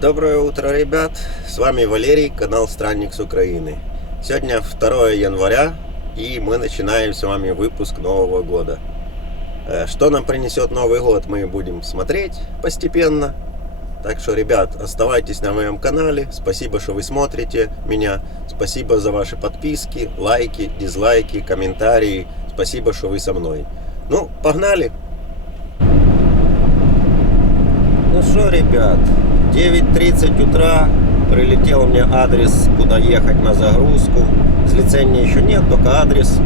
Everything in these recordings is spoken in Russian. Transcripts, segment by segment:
Доброе утро, ребят! С вами Валерий, канал Странник с Украины. Сегодня 2 января, и мы начинаем с вами выпуск Нового года. Что нам принесет Новый год, мы будем смотреть постепенно. Так что, ребят, оставайтесь на моем канале. Спасибо, что вы смотрите меня. Спасибо за ваши подписки, лайки, дизлайки, комментарии. Спасибо, что вы со мной. Ну, погнали! Ну что, ребят, 9:30 утра, прилетел мне адрес, куда ехать на загрузку. Слицения еще нет, только адрес.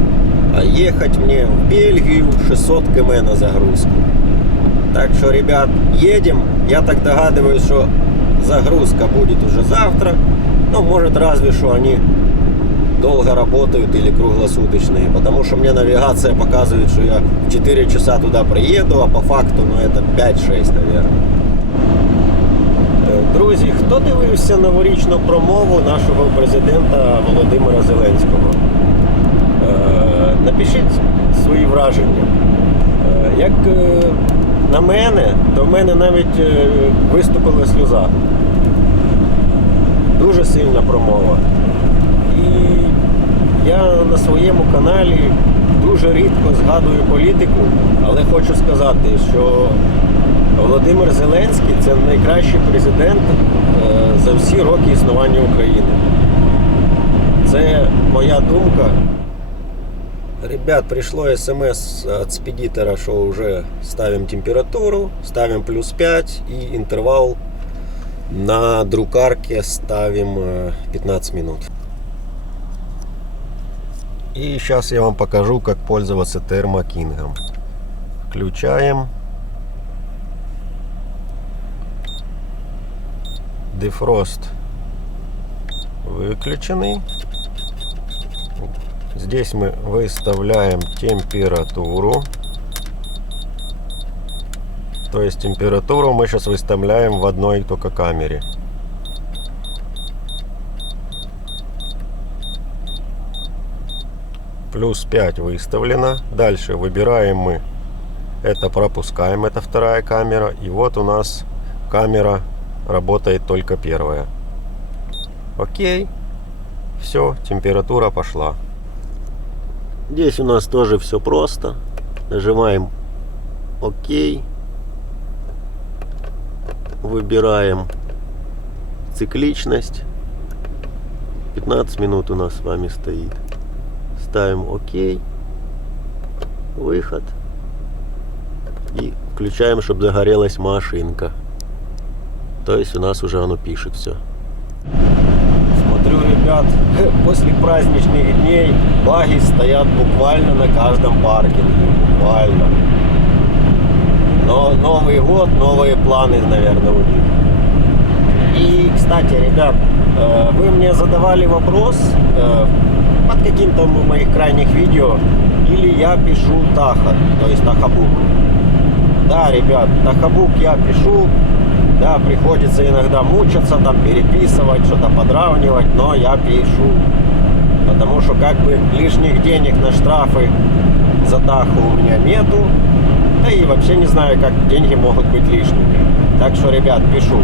А ехать мне в Бельгию 600 км на загрузку. Так что, ребят, едем. Я так догадываюсь, что загрузка будет уже завтра. Ну, может, разве что они долго работают или круглосуточные. Потому что мне навигация показывает, что я в 4 часа туда приеду, а по факту, ну, это 5-6, наверное. Друзі, хто дивився новорічну промову нашого президента Володимира Зеленського? Напишіть свої враження. Як на мене, то в мене навіть виступила сльоза. Дуже сильна промова. І я на своєму каналі дуже рідко згадую політику, але хочу сказати, що Володимир Зеленський – це найкращий президент за всі роки існування України. Це моя думка. Ребят, пришло смс от спедитора, что уже ставим температуру, ставим +5 и интервал на друкарке ставим 15 минут. И сейчас я вам покажу, как пользоваться термокингом. Включаем. Дефрост выключенный. Здесь мы выставляем температуру. То есть температуру мы сейчас выставляем в одной только камере. +5 выставлено. Дальше выбираем мы. Это пропускаем. Это вторая камера. И вот у нас камера работает только первая. Окей. Все, температура пошла. Здесь у нас тоже все просто. Нажимаем ОК. Выбираем цикличность. 15 минут у нас с вами стоит. Ставим ОК. Выход. И включаем, чтобы загорелась машинка. То есть у нас уже оно пишет все. Смотрю, ребят, после праздничных дней баги стоят буквально на каждом паркинге. Буквально. Но Новый год, новые планы, наверное, у них. И, кстати, ребят, вы мне задавали вопрос под каким-то моих крайних видео, или я пишу Таха, то есть Тахабук. Да, ребят, Тахабук я пишу. Да, приходится иногда мучаться, там переписывать, что-то подравнивать, но я пишу. Потому что как бы лишних денег на штрафы за Таху у меня нету. Да и вообще не знаю, как деньги могут быть лишними. Так что, ребят, пишу.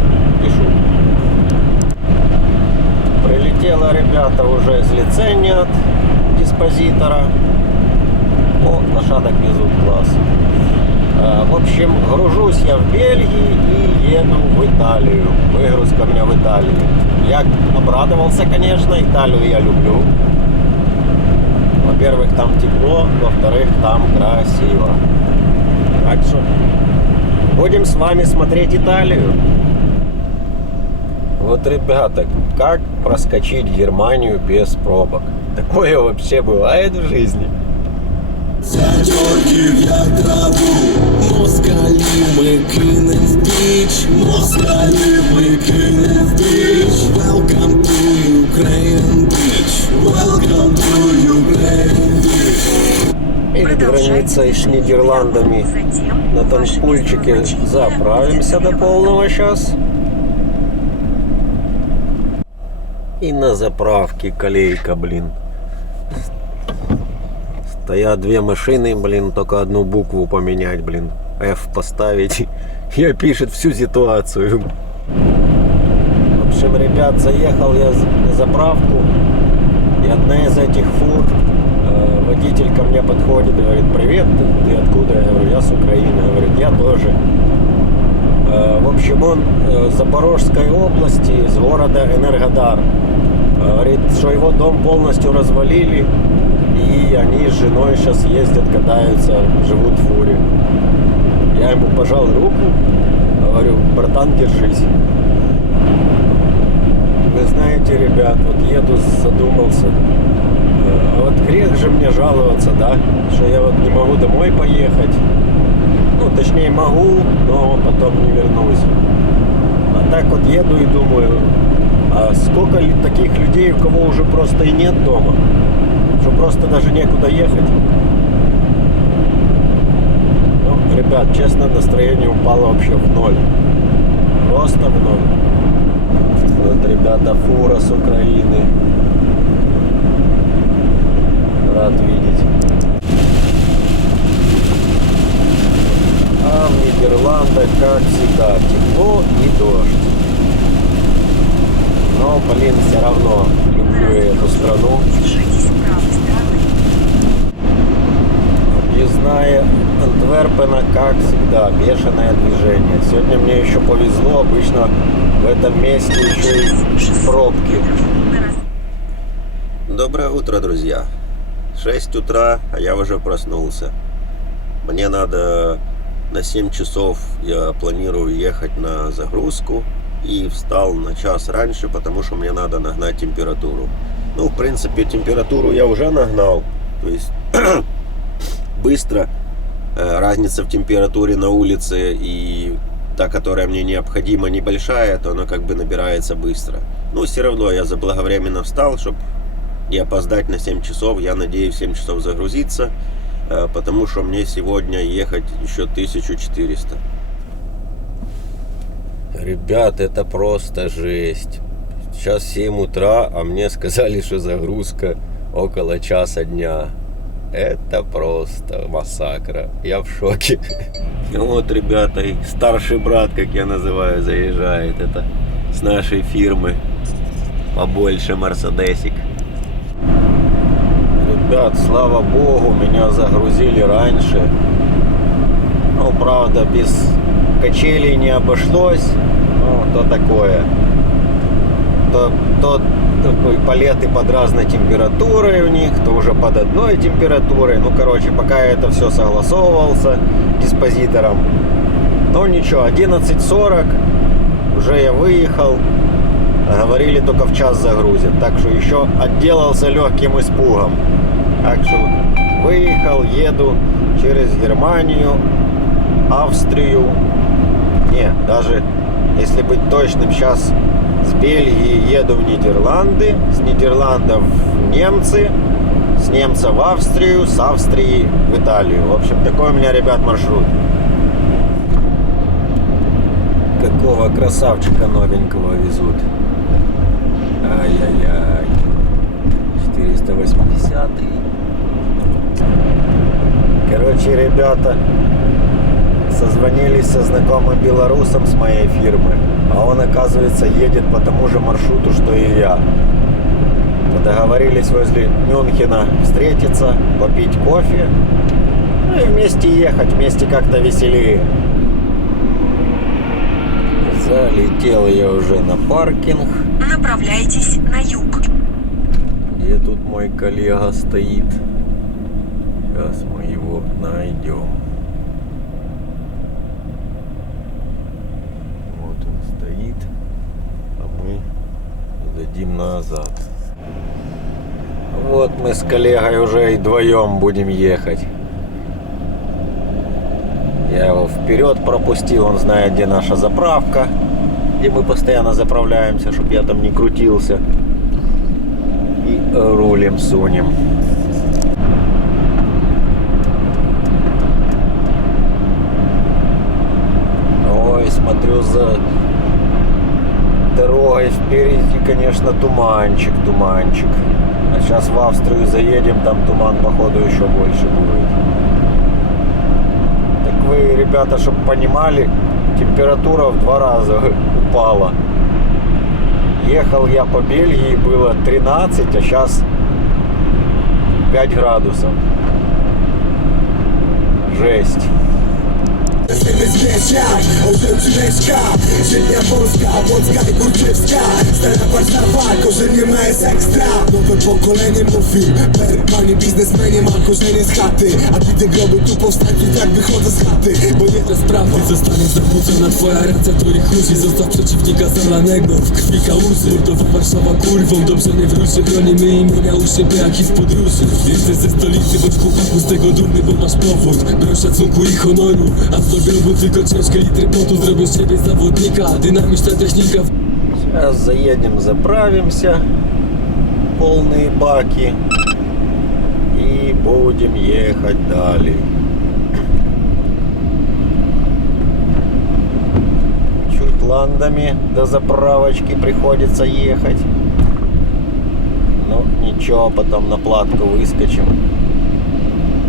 Прилетело, ребята, уже из лицензии от диспозитора. О, лошадок везут, класс. В общем, гружусь я в Бельгии и еду в Италию. Выгрузка у меня в Италии. Я обрадовался, конечно, Италию я люблю. Во-первых, там тепло, во-вторых, там красиво. Так что будем с вами смотреть Италию. Вот, ребята, как проскочить Германию без пробок? Такое вообще бывает в жизни? Задергів як траву, москалі ми кинем в піч, москалі ми кинем в піч. Welcome to Ukraine Beach, welcome to Ukraine Beach. Перед границей с Нидерландами на танкпульчике заправимся до полного сейчас. И на заправке колейка, блин. Стоят две машины, блин, только одну букву поменять, блин. F поставить. И опишет всю ситуацию. общем, ребят, заехал я на заправку, и одна из этих фур, водитель ко мне подходит и говорит: привет, ты откуда? Я говорю: я с Украины. Говорит: я тоже. В общем, он с Запорожской области, из города Энергодар. Говорит, что его дом полностью развалили, и они с женой сейчас ездят, катаются, живут в фуре. Я ему пожал руку, говорю: братан, держись. Вы знаете, ребят, вот еду, задумался. Вот грех же мне жаловаться, да, что я вот не могу домой поехать. Ну, точнее, могу, но потом не вернусь. А так вот еду и думаю, а сколько таких людей, у кого уже просто и нет дома, что просто даже некуда ехать. Ну, ребят, честно, настроение упало вообще в ноль. Просто в ноль. Вот, ребята, фура с Украины. Рад видеть. А в Нидерландах, как всегда, тепло и дождь. Но, блин, все равно люблю я эту страну. Объездная Антверпена, как всегда, бешеное движение. Сегодня мне еще повезло, обычно в этом месте еще и пробки. Доброе утро, друзья. 6 утра, а я уже проснулся. Мне надо на 7 часов, я планирую ехать на загрузку. И встал на час раньше, потому что мне надо нагнать температуру. Ну, в принципе, температуру я уже нагнал. То есть быстро. Разница в температуре на улице и та, которая мне необходима, небольшая, то она как бы набирается быстро. Но все равно я заблаговременно встал, чтобы не опоздать на 7 часов. Я надеюсь в 7 часов загрузиться, потому что мне сегодня ехать еще 1400. Ребят, это просто жесть. Сейчас 7 утра, а мне сказали, что загрузка около часа дня. Это просто массакра. Я в шоке. Вот, ребята, и старший брат, как я называю, заезжает. Это с нашей фирмы. Побольше мерседесик. Ребят, слава богу, меня загрузили раньше. Ну, правда, без качелей не обошлось. Ну, то такое. То палеты под разной температурой у них, то уже под одной температурой. Ну, короче, пока я это все согласовывался диспозитором. Ну, ничего, 11:40 уже я выехал. Говорили, только в час загрузят. Так что еще отделался легким испугом. Так что выехал, еду через Германию, Австрию. Не, даже если быть точным, сейчас с Бельгии еду в Нидерланды, с Нидерландов в Немцы, с немцев в Австрию, с Австрии в Италию. В общем, такой у меня, ребят, маршрут. Какого красавчика новенького везут. Ай-яй-яй. 480-й. Короче, ребята, созвонились со знакомым белорусом с моей фирмы, а он, оказывается, едет по тому же маршруту, что и я. Договорились возле Мюнхена встретиться, попить кофе, ну и вместе ехать, вместе как-то веселее. Залетел я уже на паркинг. Направляйтесь на юг. Где тут мой коллега стоит? Сейчас мы его найдем. Вот он стоит, а мы дадим назад. Вот мы с коллегой уже и вдвоем будем ехать. Я его вперед пропустил, он знает, где наша заправка, где мы постоянно заправляемся, чтобы я там не крутился. И рулем сунем. Ой, смотрю, за дорогой впереди, конечно, туманчик. А сейчас в Австрию заедем, там туман, походу, еще больше будет. Так вы, ребята, чтобы понимали, температура в 2 раза упала. Ехал я по Бельгии, было 13, а сейчас 5 градусов. Жесть. Niebezpieczniak, orzeczniczka, ziemia polska, Płocka i Kurczewska, stara Warszawa, korzenie ma jest ekstra. Nowe pokolenie mówi, panie biznesmenie, mam korzenie z chaty, a widzę groby tu powstańców jak wychodzę z chaty, bo nie to sprawa. Gdy zostanie zakłócona twoja racja, twoich ludzi, zostaw przeciwnika zalanego w krwi kałuży. Mordowa Warszawa kurwą, dobrze nie wróży, bronimy imienia u siebie jak i w podróży. Jesteś ze stolicy, bądź chłopaku z tego dumny, bo masz powód, broń szacunku i honoru, a w tobie bo tylko ciężkie litry potu zrobią z ciebie zawodnika, dynamiczna technika. Сейчас заедем, заправимся, полные баки, и будем ехать далее. Чуть ландами до заправочки приходится ехать. Но ничего, потом на платку выскочим.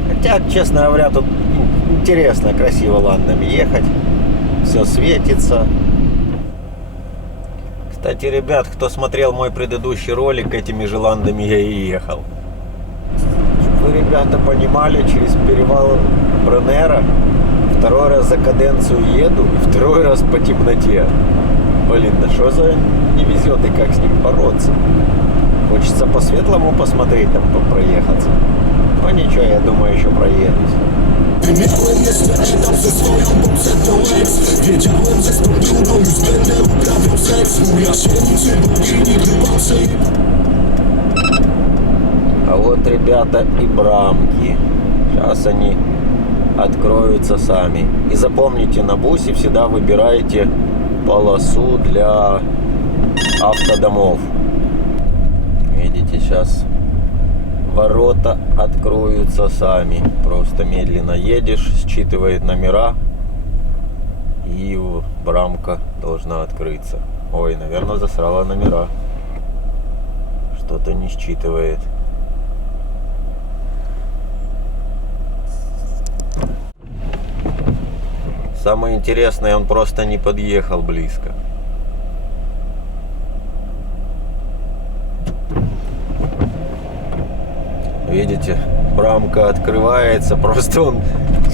Хотя, честно говоря, тут интересно, красиво ландами ехать. Все светится. Кстати, ребят, кто смотрел мой предыдущий ролик, этими же ландами я и ехал. Вы, ребята, понимали, через перевал Бренера второй раз за каденцию еду и второй раз по темноте. Блин, да что за не везет и как с ним бороться? Хочется по светлому посмотреть, там проехаться. Но ничего, я думаю, еще проедусь. Miałem jeszcze etap ze swoją poprzednią ex. Wiedziałem, że z tą drugą już będę uprawiał seks. Moja się niczym bogini, gdy patrzę i... А вот, ребята, и брамки. Сейчас они откроются сами. И запомните, на бусе всегда выбираете полосу для автодомов. Видите, сейчас ворота откроются сами. Просто медленно едешь, считывает номера, и брамка должна открыться. Ой, наверное, засрала номера. Что-то не считывает. Самое интересное, он просто не подъехал близко. Видите, брамка открывается, просто он,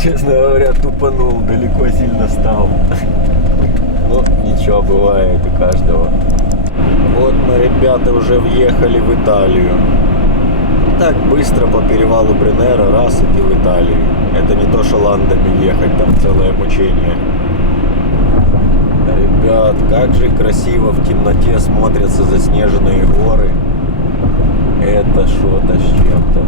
честно говоря, тупанул, далеко сильно стал. Ну, ничего, бывает у каждого. Вот мы, ребята, уже въехали в Италию. Так быстро по перевалу Бренера, раз, и ты в Италии. Это не то, что ландами ехать, там целое мучение. Ребят, как же красиво в темноте смотрятся заснеженные горы. Это что-то с чем-то.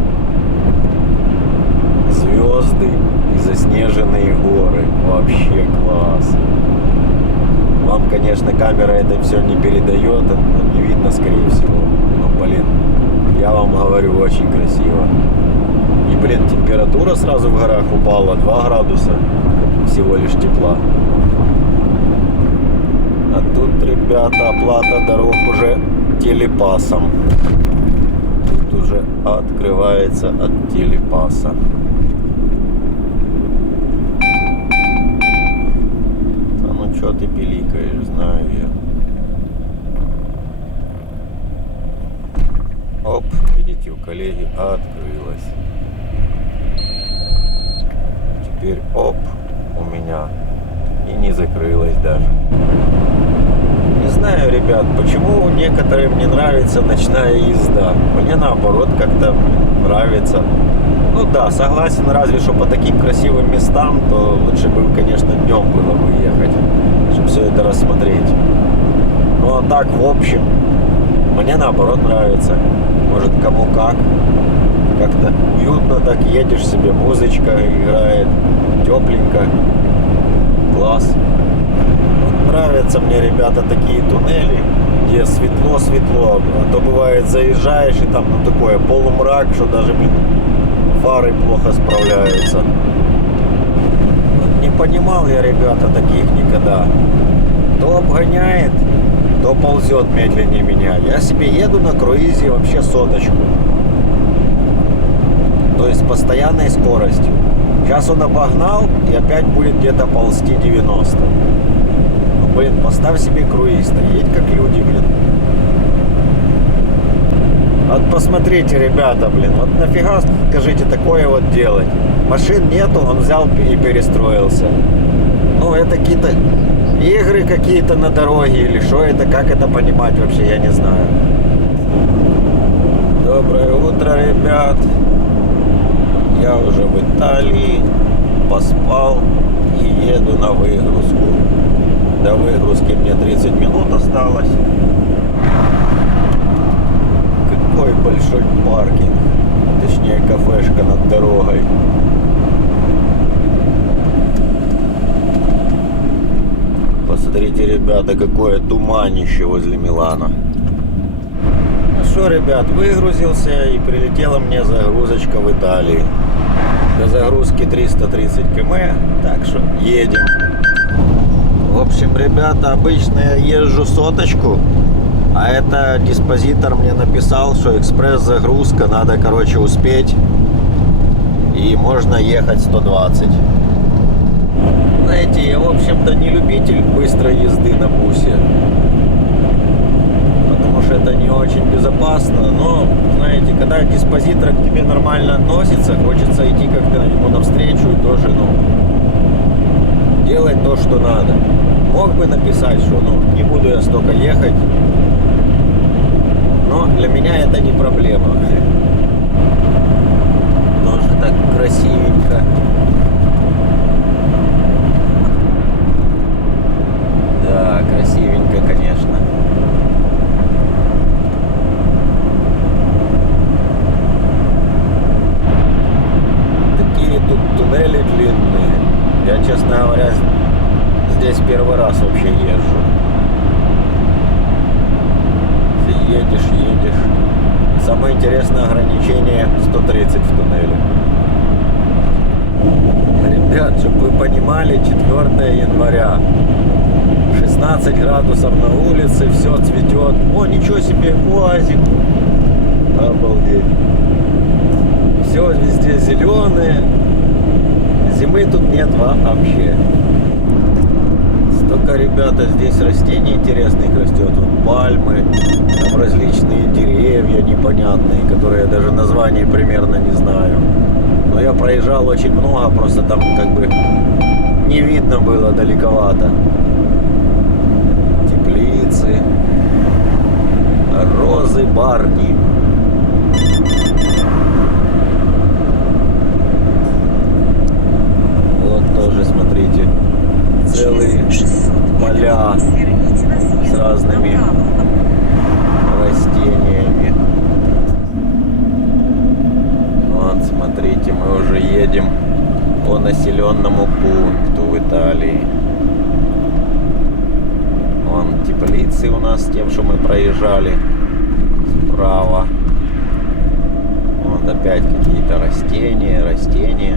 Звезды и заснеженные горы. Вообще класс. Вам, конечно, камера это все не передает, не видно, скорее всего. Но, блин, я вам говорю, очень красиво. И, блин, температура сразу в горах упала. 2 градуса всего лишь тепла. А тут, ребята, оплата дорог уже телепасом. Тут уже открывается от телепаса. А ну чё ты пиликаешь, знаю я. Оп, видите, у коллеги открылась. Теперь оп, у меня и не закрылась даже. Не знаю, ребят, почему некоторым не нравится ночная езда. Мне наоборот как-то нравится. Ну да, согласен, разве что по таким красивым местам, то лучше бы, конечно, днем было выехать, чтобы все это рассмотреть. Ну а так, в общем, мне наоборот нравится. Может, кому как. Как-то уютно так едешь себе, музычка играет, тепленько. Класс. Нравятся мне, ребята, такие туннели, где светло-светло. А то бывает заезжаешь и там ну такое полумрак, что даже фары плохо справляются. Не понимал я, ребята, таких никогда. То обгоняет, то ползет медленнее меня. Я себе еду на круизе вообще соточку. То есть с постоянной скоростью. Сейчас он обогнал и опять будет где-то ползти 90. Ну, блин, поставь себе круиз, едь как люди, блин. Вот посмотрите, ребята, блин, вот нафига, скажите, такое вот делать? Машин нету, он взял и перестроился. Ну, это какие-то игры какие-то на дороге или что это, как это понимать вообще, я не знаю. Доброе утро, ребят. Я уже в Италии, поспал и еду на выгрузку. До выгрузки мне 30 минут осталось. Какой большой паркинг, точнее кафешка над дорогой. Посмотрите, ребята, какое туманище возле Милана. Ну что, ребят, выгрузился и прилетела мне загрузочка в Италии. До загрузки 330 км, так что едем. В общем, ребята, обычно я езжу соточку, а это диспозитор мне написал, что экспресс-загрузка, надо, короче, успеть, и можно ехать 120. Знаете, я, в общем-то, не любитель быстрой езды на бусе, потому что это не очень безопасно, но, знаете, когда диспозитор к тебе нормально относится, хочется идти как-то ему навстречу и тоже, делать то, что надо. Мог бы написать, что, не буду я столько ехать, но для меня это не проблема. Тоже так красивенько. Да, красивенько, конечно. Такие тут туннели длинные. Я, честно говоря, здесь первый раз вообще езжу. Ты едешь. Самое интересное ограничение 130 в туннеле. Ребят, чтобы вы понимали, 4 января. 16 градусов на улице, все цветет. О, ничего себе, УАЗик. Обалдеть. Все везде зеленое. Зимы тут нет вообще. Столько, ребята, здесь растений интересных растет. Вот пальмы, там различные деревья непонятные, которые я даже названий примерно не знаю. Но я проезжал очень много, просто там как бы не видно было, далековато. Теплицы, розы, барни. Вот тоже, смотрите, целые поля с разными растениями. Вот, смотрите, мы уже едем по населенному пункту в Италии. Вон теплицы у нас, тем, что мы проезжали справа. Вот опять какие-то растения.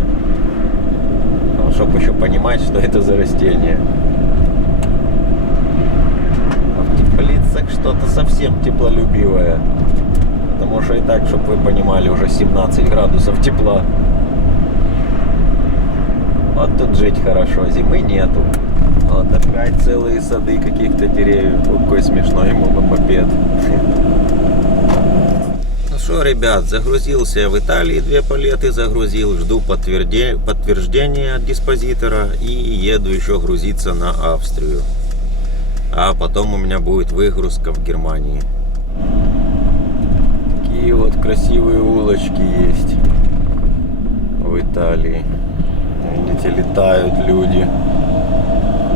Ну, чтобы еще понимать, что это за растения. А в теплицах что-то совсем теплолюбивое. Потому что и так, чтобы вы понимали, уже 17 градусов тепла. Вот тут жить хорошо, зимы нету. Вот опять целые сады каких-то деревьев. Какой смешной ему мопед. Ну что, ребят, загрузился я в Италии, 2 палеты загрузил. Жду подтверждения от диспозитора и еду еще грузиться на Австрию. А потом у меня будет выгрузка в Германии. Такие вот красивые улочки есть в Италии. Видите, летают люди.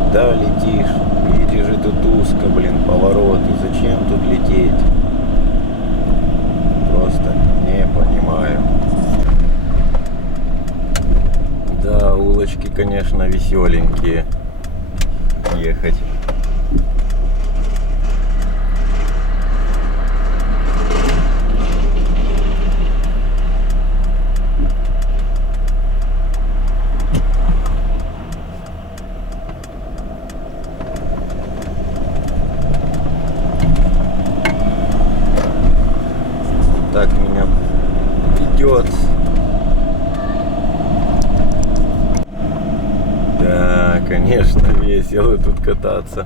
Куда летишь? Видишь же, тут узко, повороты. Зачем тут лететь? Просто не понимаю. Да, улочки, конечно, веселенькие. Ехать. Так меня ведет. Да, конечно, весело тут кататься.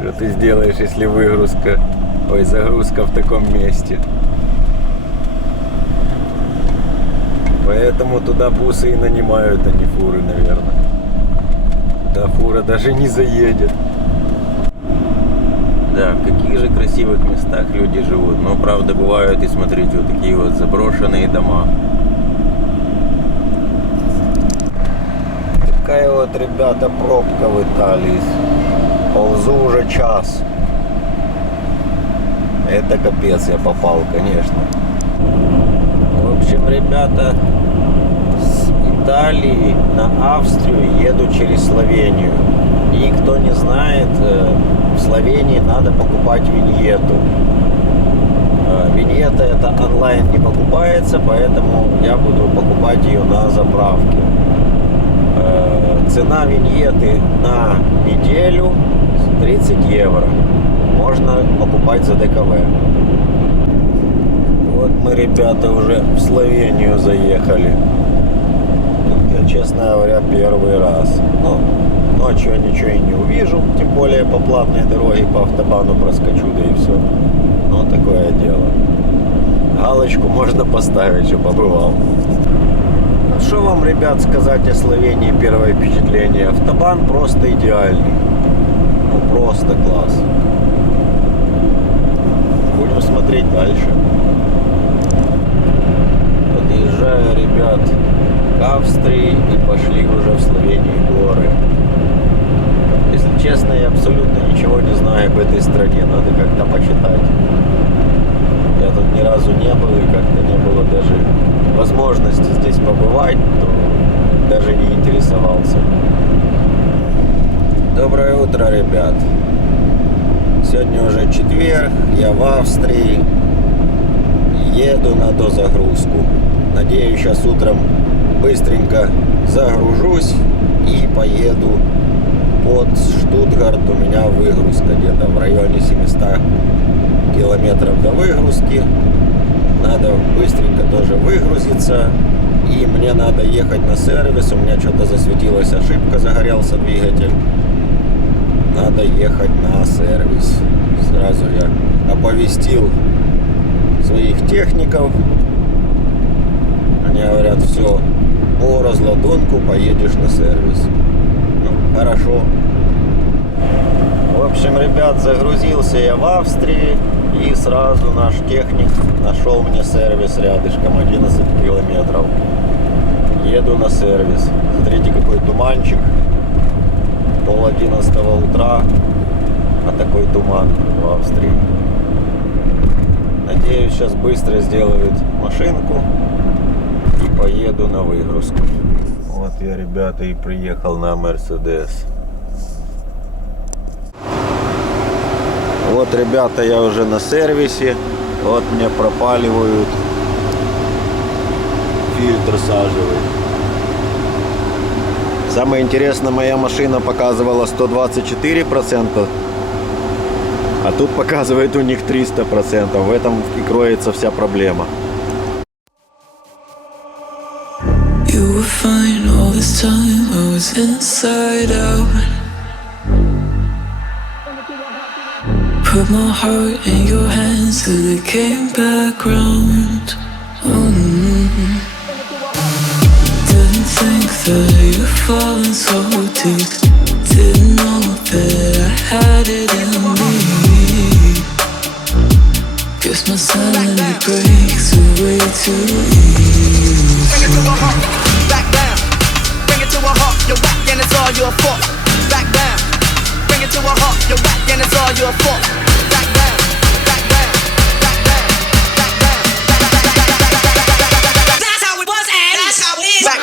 Что ты сделаешь, если выгрузка Ой, загрузка в таком месте. Поэтому туда бусы и нанимают, а не фуры, наверное. Да, фура даже не заедет. Да, в каких же красивых местах люди живут. Но, правда, бывают и, смотрите, вот такие вот заброшенные дома. Такая вот, ребята, пробка в Италии. Ползу уже час. Это капец, я попал, конечно. В общем, ребята, с Италии на Австрию еду через Словению. И кто не знает, в Словении надо покупать виньету. Виньета это онлайн не покупается, поэтому я буду покупать ее на заправке. Цена виньеты на неделю 30 евро. Можно покупать за ДКВ. Вот мы, ребята, уже в Словению заехали. Тут я, честно говоря, первый раз. Ну, ночью я ничего и не увижу. Тем более по платной дороге, по автобану проскочу, да и все. Ну, такое дело. Галочку можно поставить, что побывал. Что вам, ребят, сказать о Словении, первое впечатление? Автобан просто идеальный. Ну, просто класс. Будем смотреть дальше. Подъезжаю, ребят, к Австрии и пошли уже в Словении горы. Если честно, я абсолютно ничего не знаю об этой стране. Надо как-то почитать. Я тут ни разу не был и как-то не было даже возможности здесь побывать, то даже не интересовался. Доброе утро, ребят. Сегодня уже четверг, я в Австрии. Еду на дозагрузку. Надеюсь, сейчас утром быстренько загружусь и поеду под Штутгарт. У меня выгрузка где-то в районе 700 километров до выгрузки. Надо быстренько тоже выгрузиться. И мне надо ехать на сервис. У меня что-то засветилась ошибка, загорелся двигатель. Надо ехать на сервис. Сразу я оповестил своих техников. Они говорят, все, по разладонку поедешь на сервис. Ну, хорошо. В общем, ребят, загрузился я в Австрии. И сразу наш техник нашел мне сервис рядышком, 11 километров. Еду на сервис. Смотрите, какой туманчик. 10:30 утра, а такой туман в Австрии. Надеюсь, сейчас быстро сделают машинку и поеду на выгрузку. Вот я, ребята, и приехал на Мерседес. Вот, ребята, я уже на сервисе. Вот мне пропаливают фильтр сажевый. Самое интересное, моя машина показывала 124%, а тут показывает у них 300%. В этом и кроется вся проблема. You were fine all this time, I was inside out. Put my heart in your hands till it came back round. Didn't think that you'd fallen so deep. Didn't know that I had it in me. Guess my sanity breaks away too easy. Bring it to a halt, back down. Bring it to a halt, you're whack and it's all your fault. Back down. Bring it to a halt, you're whack and it's all your fault. Back down, back down, back down, back down, back down. That's how it was and that's how it is. Back.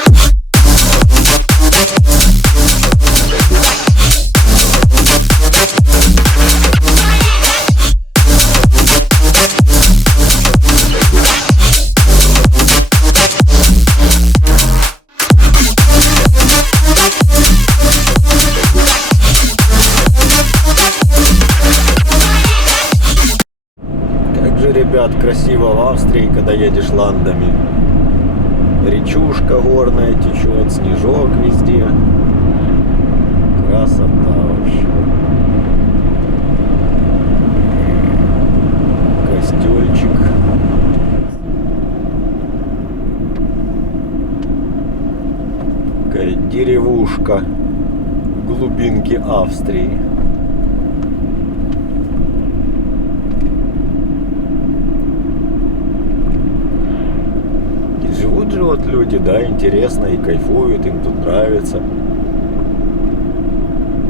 Ребят, красиво в Австрии, когда едешь ландами. Речушка горная течет, снежок везде. Красота вообще. Забитая деревушка глубинки Австрии. И живут люди, да, интересно, и кайфуют, им тут нравится.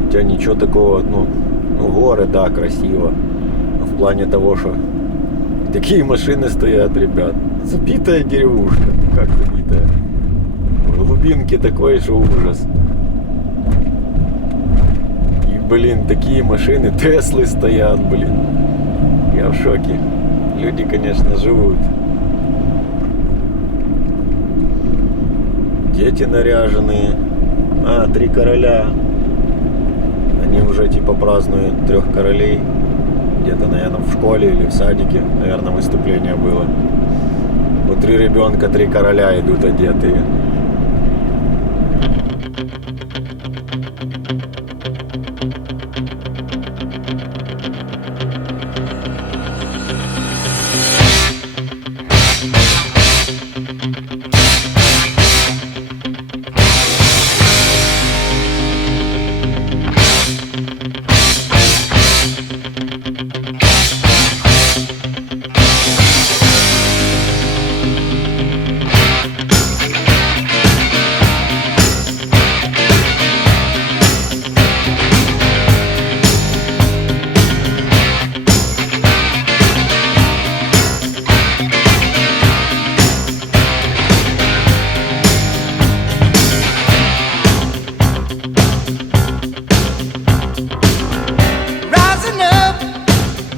Хотя ничего такого, ну горы, да, красиво. Но в плане того, что такие машины стоят, ребят. Забитая деревушка. Как забитая? В глубинке такой же ужас. И, блин, такие машины, Теслы стоят, блин. Я в шоке. Люди, конечно, живут. Дети наряженные. 3 короля. Они уже типа празднуют 3 королей. Где-то, наверное, в школе или в садике, наверное, выступление было. У 3 ребенка 3 короля идут одетые. Rising up,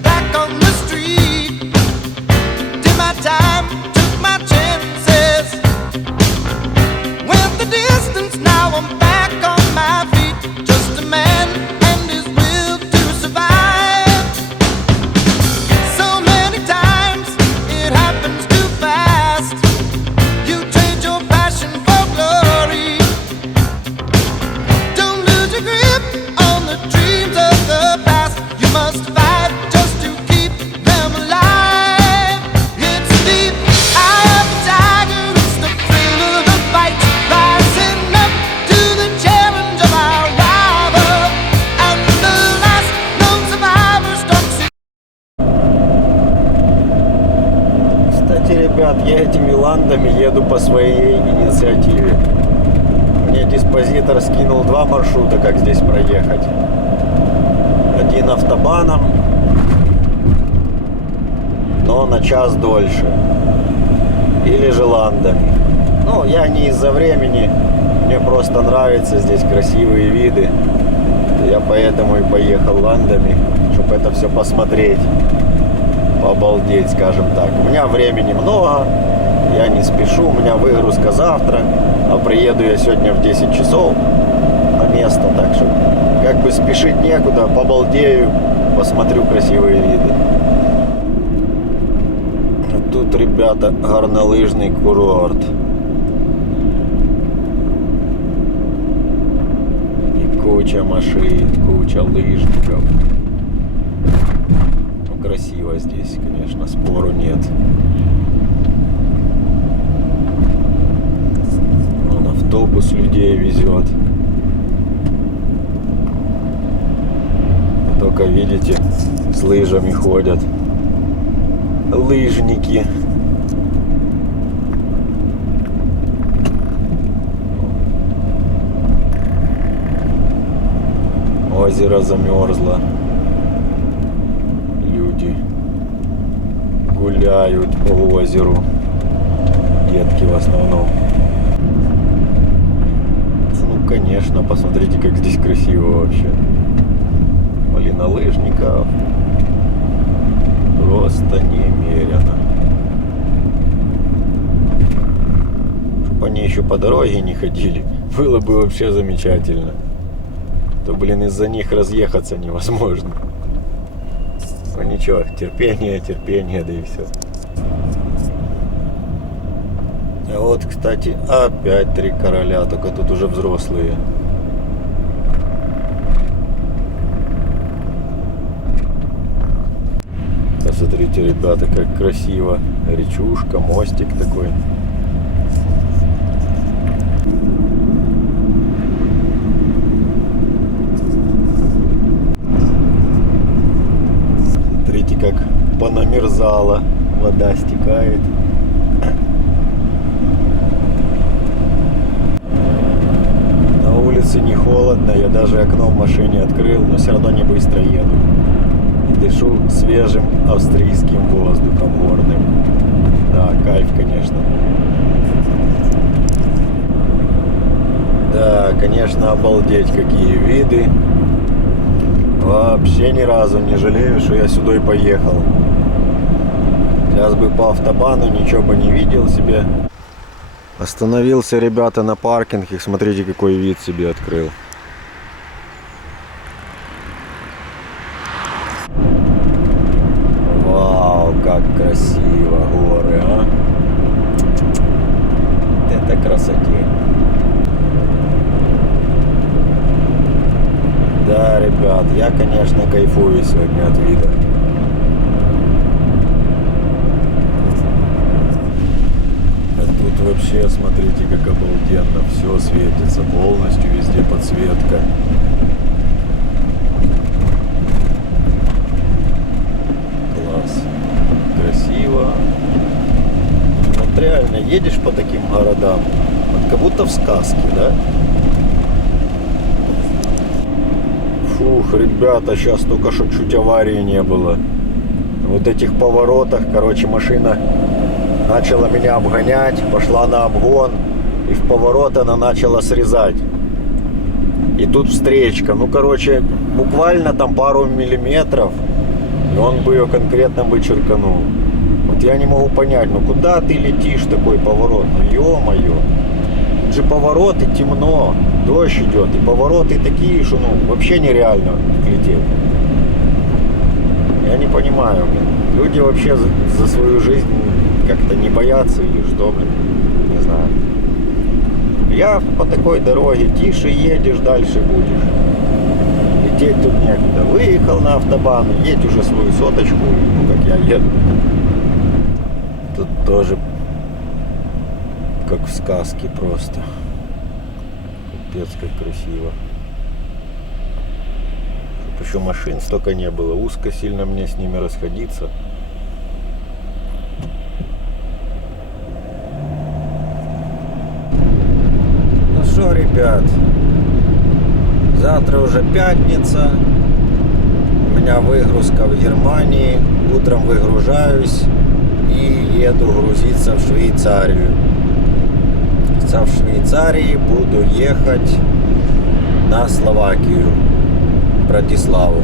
back on the street. Did my time, took my chances. Went the distance, now I'm back on my feet. Just a man and his will to survive. So many times it happens too fast. You trade your passion for glory. Don't lose your grip on the dreams of the past. You must fight just to keep them alive. It's deep eye of the tiger, it's the thrill of the fight. Rising up to the challenge of our rival. And the last known survivor stalks it. Кстати, ребят, я этими ландами еду по своей инициативе. Мне диспозитор скинул 2 маршрута, как здесь проехать. Один автобаном, но на час дольше. Или же ландами. Ну, я не из-за времени. Мне просто нравятся здесь красивые виды. Я поэтому и поехал ландами, чтобы это все посмотреть. Пообалдеть, скажем так. У меня времени много. Я не спешу. У меня выгрузка завтра. А приеду я сегодня в 10 часов на место. Так что как бы спешить некуда. Побалдею. Посмотрю красивые виды. Тут, ребята, горнолыжный курорт. И куча машин, куча лыжников. Ну, красиво здесь, конечно, спору нет. Вон автобус людей везет. Только, видите, с лыжами ходят. Лыжники. Озеро замерзло. Люди гуляют по озеру. Детки в основном. Ну, конечно, посмотрите, как здесь красиво вообще. Блин, лыжников просто немерено. Чтобы они еще по дороге не ходили, было бы вообще замечательно. То, блин, из-за них разъехаться невозможно. Ну ничего, терпение, да и все. А вот, кстати, опять 3 короля, только тут уже взрослые. Посмотрите, ребята, как красиво. Речушка, мостик такой. вокзала. Вода стекает. На улице не холодно, я даже окно в машине открыл, но все равно не быстро еду. И дышу свежим австрийским воздухом горным. Да, кайф, конечно. Да, конечно, обалдеть, какие виды. Вообще ни разу не жалею, что я сюда и поехал. Сейчас бы по автобану, ничего бы не видел себе. Остановился, ребята, на паркинге. Смотрите, какой вид себе открыл. Вау, как красиво горы, а! Это красотень. Да, ребят, я, конечно, кайфую сегодня от вида. А тут вообще, смотрите, как обалденно. Все светится полностью, везде подсветка. Класс. Красиво. Вот реально, едешь по таким городам, вот как будто в сказке, да? Фух, ребята, сейчас только что чуть аварии не было. В вот этих поворотах, короче, машина начала меня обгонять, пошла на обгон, и в поворот она начала срезать. И тут встречка, ну, короче, буквально там пару миллиметров, и он бы ее конкретно бы черканул. Вот я не могу понять, ну куда ты летишь, такой поворот, ну ё-моё. Тут же повороты темно, дождь идет, и повороты такие, что ну вообще нереально лететь. Я не понимаю, блин. Люди вообще за свою жизнь как-то не боятся или что, блин, не знаю. Я по такой дороге тише едешь, дальше будешь. Лететь тут некуда. Выехал на автобан, едь уже свою соточку, ну как я еду. Тут тоже как в сказке просто. Капец, как красиво. Чтоб еще машин столько не было. Узко сильно мне с ними расходиться. Ну что, ребят, завтра уже пятница. У меня выгрузка в Германии. Утром выгружаюсь и еду грузиться в Швейцарию. В Швейцарии буду ехать на Словакию, Братиславу.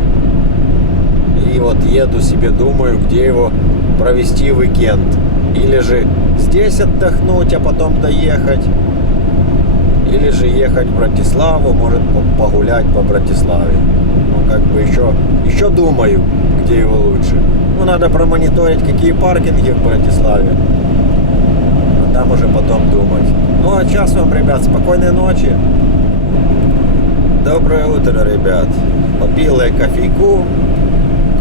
И вот еду себе, думаю, где его провести уикенд. Или же здесь отдохнуть, а потом доехать. Или же ехать в Братиславу, может погулять по Братиславе. Ну, как бы еще думаю, где его лучше. Ну, надо промониторить, какие паркинги в Братиславе. А там уже потом думать. Ну, а сейчас вам, ребят, спокойной ночи. Доброе утро, ребят. Попил я кофейку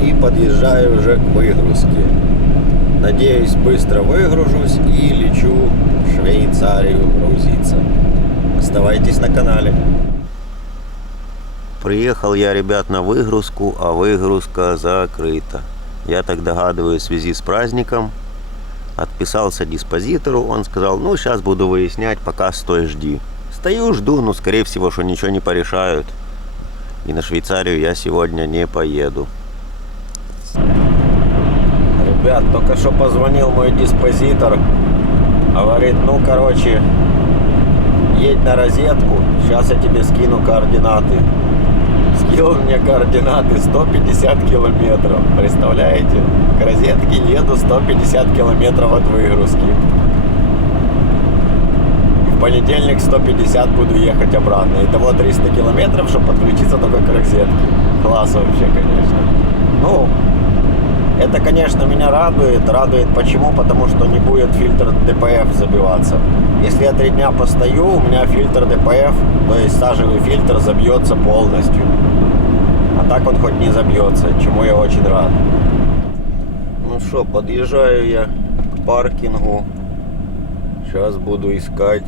и подъезжаю уже к выгрузке. Надеюсь, быстро выгружусь и лечу в Швейцарию грузиться. Оставайтесь на канале. Приехал я, ребят, на выгрузку, а выгрузка закрыта. Я так догадываюсь, в связи с праздником. Отписался диспозитору, он сказал, ну, сейчас буду выяснять, пока стой, жди. Стою, жду, ну, скорее всего, что ничего не порешают. И на Швейцарию я сегодня не поеду. Ребят, только что позвонил мой диспозитор. Говорит, ну, короче, едь на розетку, сейчас я тебе скину координаты. Скинул мне координаты 150 километров. Представляете? К розетке еду 150 километров от выгрузки. В понедельник 150 буду ехать обратно. Итого 300 километров, чтобы подключиться только к розетке. Класс вообще, конечно. Ну, это, конечно, меня радует. Радует почему? Потому что не будет фильтр ДПФ забиваться. Если я 3 дня постою, у меня фильтр ДПФ, то есть сажевый фильтр, забьется полностью. А так он хоть не забьется, чему я очень рад. Ну что, подъезжаю я к паркингу. Сейчас буду искать.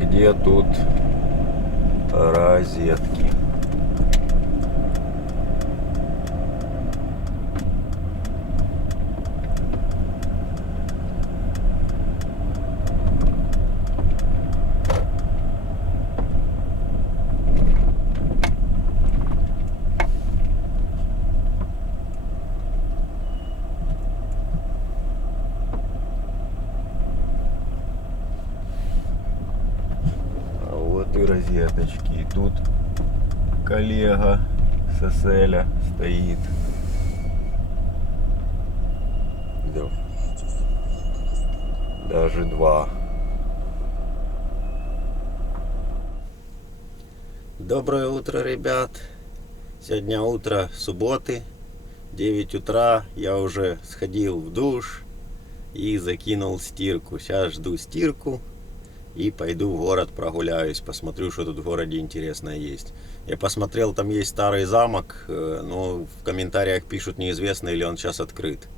Где тут розетки. и розеточки. И тут коллега с СЛ стоит. Да. Даже два. Доброе утро, ребят. Сегодня утро субботы. 9 утра. Я уже сходил в душ и закинул стирку. Сейчас жду стирку и пойду в город прогуляюсь. Посмотрю, что тут в городе интересное есть. Я посмотрел, там есть старый замок. Но в комментариях пишут, неизвестно, или он сейчас открыт.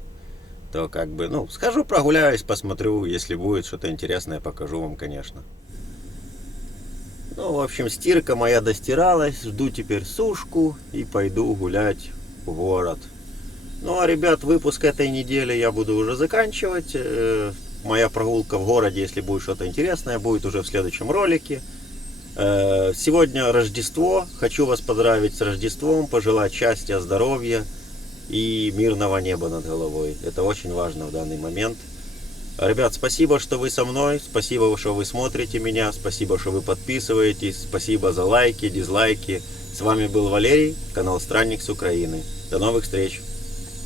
То как бы, ну, схожу прогуляюсь, посмотрю. Если будет что-то интересное, покажу вам, конечно. Ну, в общем, стирка моя достиралась. Жду теперь сушку и пойду гулять в город. Ну, а, ребят, выпуск этой недели я буду уже заканчивать. Моя прогулка в городе, если будет что-то интересное, будет уже в следующем ролике. Сегодня Рождество. Хочу вас поздравить с Рождеством, пожелать счастья, здоровья и мирного неба над головой. Это очень важно в данный момент. Ребят, спасибо, что вы со мной, спасибо, что вы смотрите меня, спасибо, что вы подписываетесь, спасибо за лайки, дизлайки. С вами был Валерий, канал Странник с Украины. До новых встреч!